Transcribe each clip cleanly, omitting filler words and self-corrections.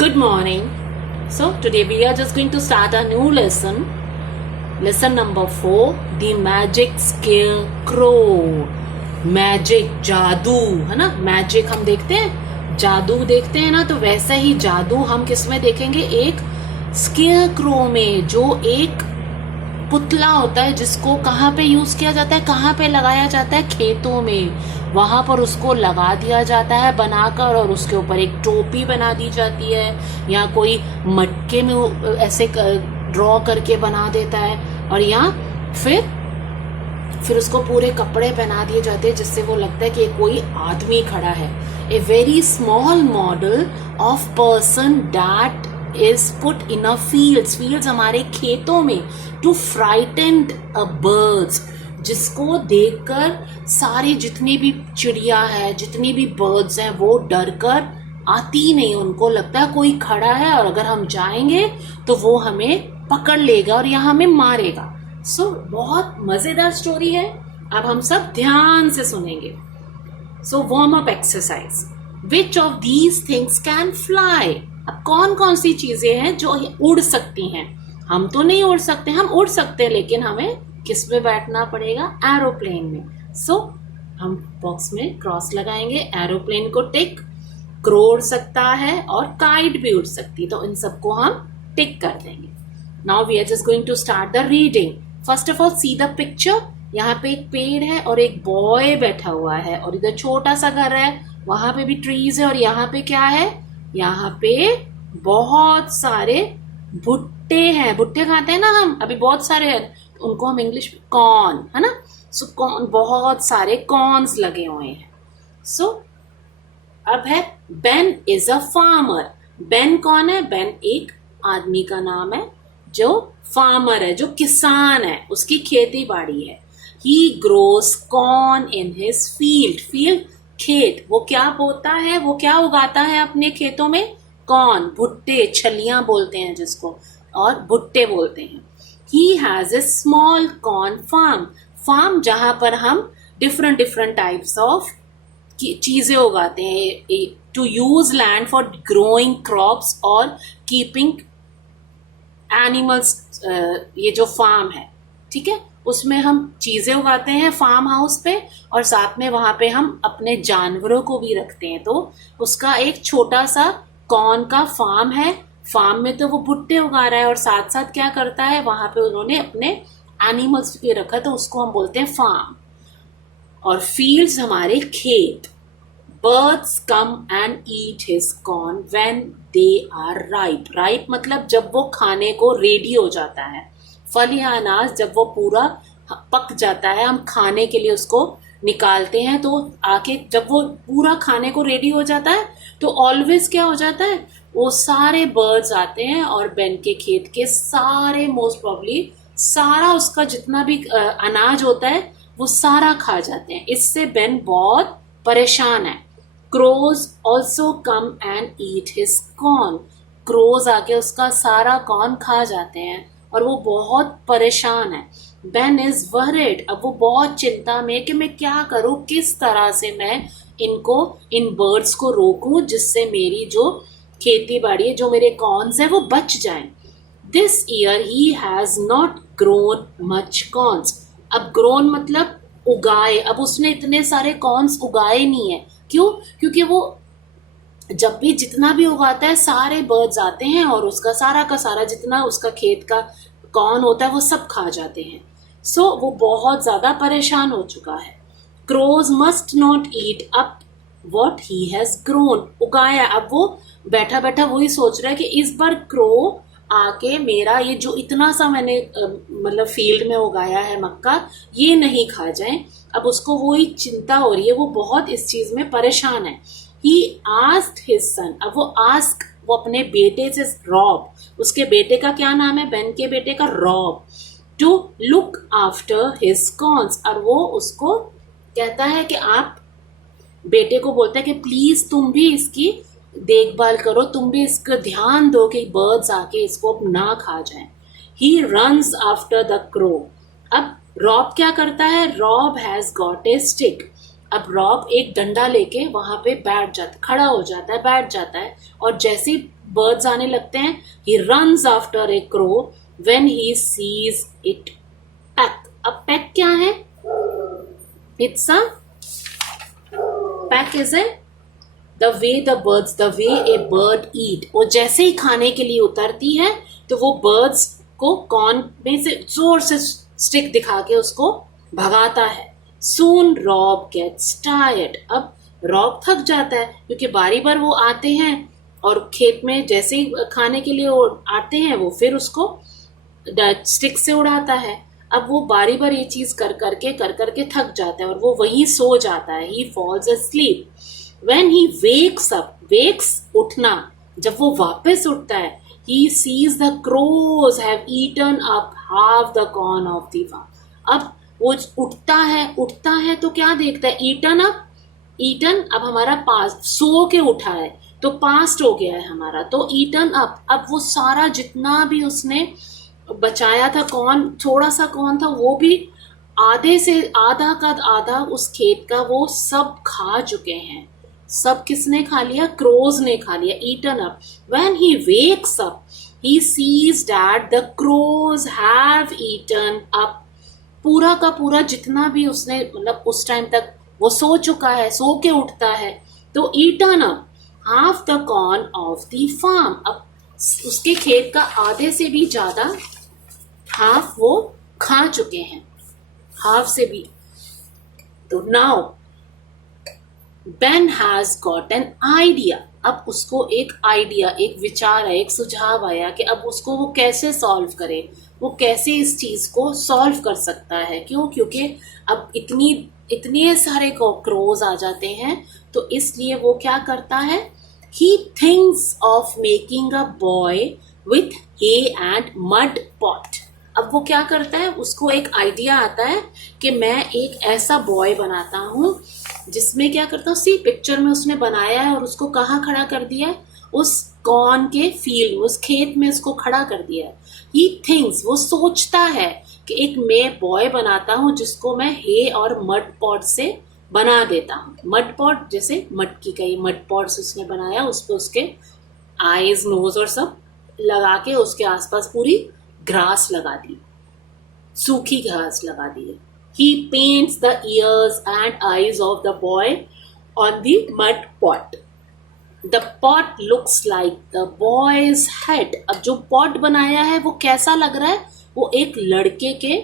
Good morning. So today we are just going to start a new lesson. Lesson number 4, The Magic Scarecrow. Magic, जादू, है ना. Magic हम देखते हैं, जादू देखते हैं ना, तो वैसा ही जादू हम किस में देखेंगे, एक स्केयरक्रो में, जो एक पुतला होता है जिसको कहाँ पे यूज किया जाता है, कहाँ पे लगाया जाता है, खेतों में. वहां पर उसको लगा दिया जाता है बनाकर, और उसके ऊपर एक टोपी बना दी जाती है, या कोई मटके में ऐसे ड्रॉ करके बना देता है, और या फिर उसको पूरे कपड़े पहना दिए जाते हैं जिससे वो लगता है कि कोई आदमी खड़ा है. A very small model of person that is put in a fields हमारे खेतों में, to frighten birds, जिसको देखकर सारी जितनी भी चिड़िया है, जितनी भी बर्ड्स हैं, वो डर कर आती नहीं. उनको लगता है कोई खड़ा है और अगर हम जाएंगे तो वो हमें पकड़ लेगा और या हमें मारेगा. सो बहुत मजेदार स्टोरी है. अब हम सब ध्यान से सुनेंगे. So warm up exercise. Which of these things can fly. अब कौन कौन सी चीजें हैं जो उड़ सकती हैं. हम तो नहीं उड़ सकते, हम उड़ सकते हैं लेकिन हमें किस में बैठना पड़ेगा, एरोप्लेन में. सो हम बॉक्स में क्रॉस लगाएंगे, एरोप्लेन को टिक. क्रो उड़ सकता है और काइट भी उड़ सकती है, तो इन सबको हम टिक कर देंगे. Now we are just going to start the reading. First of all see the picture. यहाँ पे एक पेड़ है और एक बॉय बैठा हुआ है, और इधर छोटा सा घर है, वहां पे भी ट्रीज है, और यहाँ पे क्या है, यहाँ पे बहुत सारे भुट्टे हैं. भुट्टे खाते हैं ना हम, अभी बहुत सारे हैं, उनको हम इंग्लिश में कॉर्न, है ना. सो कॉर्न, बहुत सारे कॉर्न्स लगे हुए हैं. सो अब है Ben is a farmer. Ben कौन है, बेन एक आदमी का नाम है जो फार्मर है, जो किसान है, उसकी खेती बाड़ी है. He grows corn in his field. Field खेत, वो क्या बोता है, वो क्या उगाता है अपने खेतों में, कॉर्न, भुट्टे, छलियां बोलते हैं जिसको, और भुट्टे बोलते हैं. He has a small corn farm. Farm जहां पर हम डिफरेंट टाइप्स ऑफ चीजें उगाते हैं, to use land for growing crops और कीपिंग एनिमल्स. ये जो फार्म है, ठीक है, उसमें हम चीजें उगाते हैं फार्म हाउस पे, और साथ में वहां पे हम अपने जानवरों को भी रखते हैं. तो उसका एक छोटा सा कॉर्न का फार्म है. फार्म में तो वो भुट्टे उगा रहा है और साथ साथ क्या करता है, वहां पे उन्होंने अपने एनिमल्स भी रखा, तो उसको हम बोलते हैं फार्म. और फील्ड्स हमारे खेत. Birds come and eat his corn when they are ripe. Ripe मतलब जब वो खाने को रेडी हो जाता है. फल या अनाज जब वो पूरा पक जाता है, हम खाने के लिए उसको निकालते हैं, तो आके जब वो पूरा खाने को रेडी हो जाता है तो ऑलवेज क्या हो जाता है, वो सारे बर्ड्स आते हैं और बेन के खेत के सारे, मोस्ट प्रॉब्ली सारा उसका जितना भी अनाज होता है वो सारा खा जाते हैं. इससे बेन बहुत परेशान है. Crows also come and eat his corn. Crows आके उसका सारा कॉर्न खा जाते हैं और वो बहुत परेशान है. Ben is worried. अब वो बहुत चिंता में कि मैं क्या करूं, किस तरह से मैं इन बर्ड्स को रोकूं जिससे मेरी जो खेती बाड़ी है, जो मेरे कॉर्न्स है, वो बच जाएं. This year he has not grown much corns. अब ग्रोन मतलब उगाए. अब उसने इतने सारे कॉर्न्स उगाए नहीं है. क्यों? क्योंकि वो जब भी जितना भी उगाता है सारे बर्ड्स आते हैं और उसका सारा का सारा जितना उसका खेत का कॉर्न होता है वो सब खा जाते हैं. सो वो बहुत ज्यादा परेशान हो चुका है. Crows must not eat up what he has grown. उगाया, अब वो बैठा बैठा वही सोच रहा है कि इस बार क्रो आके मेरा ये जो इतना सा मैंने मतलब फील्ड में उगाया है मक्का, ये नहीं खा जाए. अब उसको वही चिंता हो रही है, वो बहुत इस चीज में परेशान है. He asked his son. अब वो आस्क, वो अपने बेटे से, रॉब, उसके बेटे का क्या नाम है, बेन के बेटे का Rob, to look after his corns. और वो उसको कहता है कि आप, बेटे को बोलता है कि प्लीज तुम भी इसकी देखभाल करो, तुम भी इसका ध्यान दो कि बर्ड्स आके इसको ना खा जाएं. He runs after the crow. अब रॉब क्या करता है, Rob has got a stick. अब रॉब एक डंडा लेके वहां पे बैठ जाता, खड़ा हो जाता है, बैठ जाता है, और जैसे बर्ड्स आने लगते हैं. He runs after a crow when he sees it peck. अब peck क्या है? It's a peck is a the way a bird eat. वो जैसे ही खाने के लिए उतरती है तो वो birds को कॉर्न में से जोर से स्टिक दिखा के उसको भगाता है. Soon Rob gets tired. अब रॉब थक जाता है क्योंकि बारी बार वो आते हैं और खेत में जैसे ही खाने के लिए वो आते हैं वो फिर उसको स्टिक से उड़ाता है. अब वो बारी बार ये चीज कर करके थक जाता है और वो वहीं सो जाता है. ही false asleep. When he wakes up, wakes उठना, जब वो वापस उठता है, he sees the crows have eaten up half the corn of the farm. अब वो उठता है तो क्या देखता है? eaten अब हमारा पास सो के उठा है तो पास्ट हो गया है हमारा, तो eaten up. अब वो सारा जितना भी उसने बचाया था कॉर्न, थोड़ा सा कॉर्न था, वो भी आधे से आधा का आधा उस खेत का वो सब खा चुके हैं. सब किसने खा लिया? क्रोज ने खा लिया. Eaten up. When he wakes up he sees that the crows have eaten up. पूरा का पूरा जितना भी उसने मतलब उस टाइम तक वो सो चुका है, सो के उठता है, तो eaten up half the corn of the farm. अब उसके खेत का आधे से भी ज्यादा हाफ वो खा चुके हैं, हाफ से भी. तो now Ben has got an idea. अब उसको एक आइडिया, एक विचार है, एक सुझाव आया कि अब उसको वो कैसे सॉल्व करे, वो कैसे इस चीज को सॉल्व कर सकता है. क्यों? क्योंकि अब इतने सारे क्रोज आ जाते हैं, तो इसलिए वो क्या करता है? He thinks of making a boy with hay and mud pot. अब वो क्या करता है? उसको एक आइडिया आता है कि मैं एक ऐसा बॉय बनाता हूँ जिसमें क्या करता हूँ, सी पिक्चर में उसने बनाया है और उसको कहाँ खड़ा कर दिया है? उस कॉर्न के फील्ड, उस खेत में उसको खड़ा कर दिया है. ही थिंक्स, वो सोचता है कि एक मैं बॉय बनाता हूँ जिसको मैं हे और मड पॉट से बना देता हूँ. मड पॉट जैसे मटकी का ही मड पॉट से उसने बनाया, उस पर उसके आईज नोज और सब लगा के उसके आसपास पूरी ग्रास लगा दी, सूखी घास लगा दी है. He paints the ears and eyes of the boy on the mud pot. The pot looks like the boy's head. अब जो pot बनाया है वो कैसा लग रहा है? वो एक लड़के के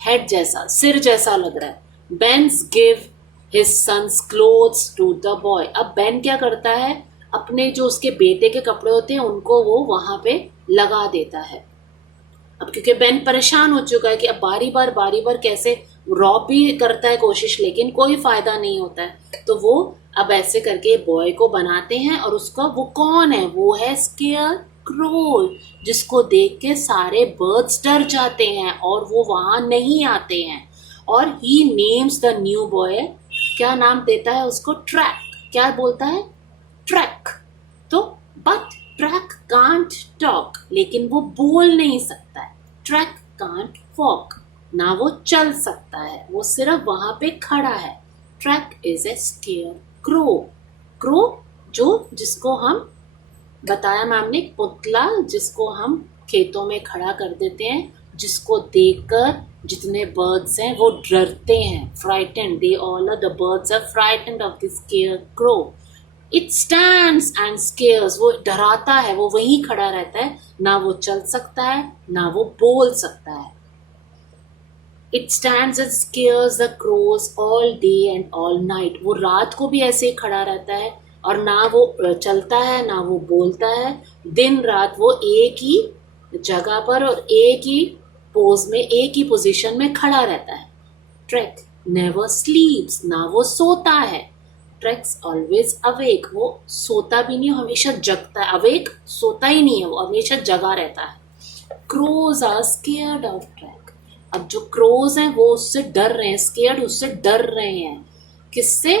head जैसा, सिर जैसा लग रहा है. Ben give his son's clothes to the boy. अब Ben क्या करता है? अपने जो उसके बेटे के कपड़े होते हैं उनको वो वहां पे लगा देता है. अब क्योंकि बेन परेशान हो चुका है कि अब बारी बार कैसे, रॉब भी करता है कोशिश लेकिन कोई फायदा नहीं होता है, तो वो अब ऐसे करके बॉय को बनाते हैं. और उसका वो कौन है? वो है स्केयर क्रो, जिसको देख के सारे बर्ड्स डर जाते हैं और वो वहां नहीं आते हैं. और ही नेम्स द न्यू बॉय, क्या नाम देता है उसको? ट्रैक. क्या बोलता है? ट्रैक. तो बट ट्रैक कांट टॉक, लेकिन वो बोल नहीं सकता है. ट्रैक कांट वॉक, ना वो चल सकता है, वो सिर्फ वहां पे खड़ा है. Track is a square crow. Crow जिसको हम बताया मैम ने, पुतला जिसको हम खेतों में खड़ा कर देते हैं, जिसको देखकर जितने बर्ड्स हैं वो डरते हैं. Frightened, they all are the birds are frightened of the scarecrow. It stands and scares, वो डराता है, वो वहीं खड़ा रहता है, ना वो चल सकता है ना वो बोल सकता है. It stands and scares the crows all day and all night. वो रात को भी ऐसे ही खड़ा रहता है और ना वो चलता है ना वो बोलता है. दिन रात वो एक ही जगह पर और एक ही पोज में, एक ही पोजीशन में खड़ा रहता है. ट्रैक नेवर स्लीप्स, ना वो सोता है. ट्रैक्स ऑलवेज अवेक, वो सोता भी नहीं, हमेशा जगता है. अवेक सोता ही नहीं है, वो हमेशा जगा रहता है. Crows are scared of Track. अब जो क्रोज हैं वो उससे डर रहे हैं. स्केयर्ड, उससे डर रहे हैं. किससे?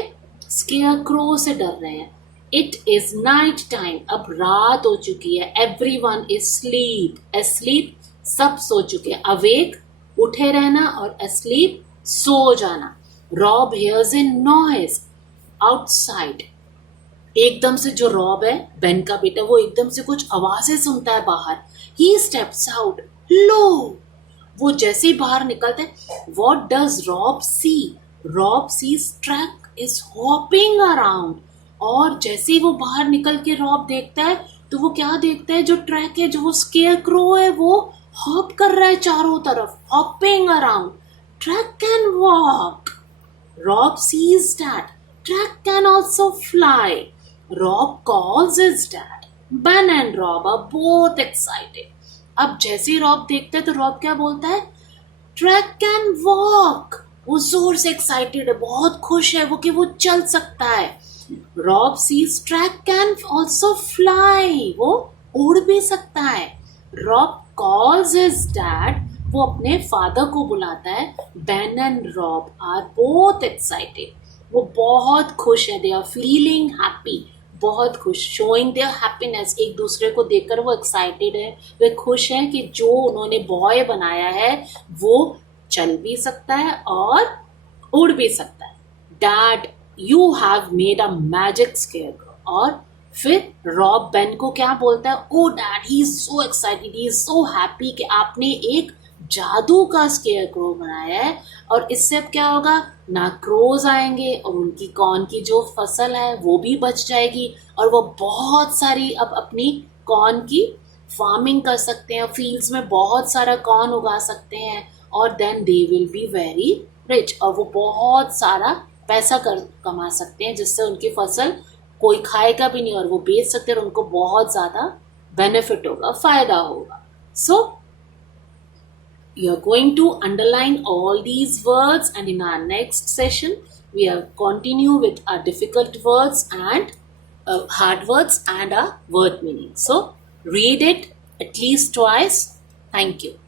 स्केयर क्रो से डर रहे हैं. इट इज नाइट टाइम, अब रात हो चुकी है. Everyone is sleep. एस्लीप, सब सो चुके हैं. अवेक उठे रहना और एस्लीप सो जाना. Rob hears a noise outside. एकदम से जो रॉब है, बेन का बेटा, वो एकदम से कुछ आवाजें सुनता है बाहर. ही स्टेप्स आउट. लो, वो जैसे ही बाहर निकलते हैं, what does Rob see? Rob sees Track is hopping around. और जैसे ही वो बाहर निकल के रॉब देखता है, तो वो क्या देखता है? जो ट्रैक है, जो वो स्केयर क्रो है, वो हॉप कर रहा है चारों तरफ, hopping around. Track can walk. Rob sees that Track can also fly. Rob calls his dad. Ben and Rob are both excited. अब जैसे ही रॉब देखता है तो रॉब क्या बोलता है? Track can walk. वो जोर से एक्साइटेड है, बहुत खुश है वो कि वो चल सकता है. Rob sees Track can also fly. वो उड़ भी सकता है. Rob calls his dad. वो अपने फादर को बुलाता है. Ben and Rob are both excited. वो बहुत खुश है. They are feeling happy. बहुत खुश, शोइंग देयर हैप्पीनेस. एक दूसरे को देखकर वो एक्साइटेड है, वे खुश हैं कि जो उन्होंने बॉय बनाया है वो चल भी सकता है और उड़ भी सकता है. Dad, you have made a magic scarecrow. और फिर रॉब बेन को क्या बोलता है? Oh dad, he is so excited, he is so happy कि आपने एक जादू का स्केयरक्रो बनाया है. और इससे अब क्या होगा? ना क्रोज आएंगे और उनकी कॉर्न की जो फसल है वो भी बच जाएगी, और वो बहुत सारी अब अपनी कॉर्न की फार्मिंग कर सकते हैं. फील्ड्स में बहुत सारा कॉर्न उगा सकते हैं, और then they will be very rich. और वो बहुत सारा पैसा कमा सकते हैं, जिससे उनकी फसल कोई खाएगा भी नहीं और वो बेच सकते हैं, और उनको बहुत ज़्यादा बेनिफिट होगा, फायदा होगा. सो you are going to underline all these words, and in our next session we will continue with our difficult words and hard words and our word meaning. So read it at least twice. Thank you.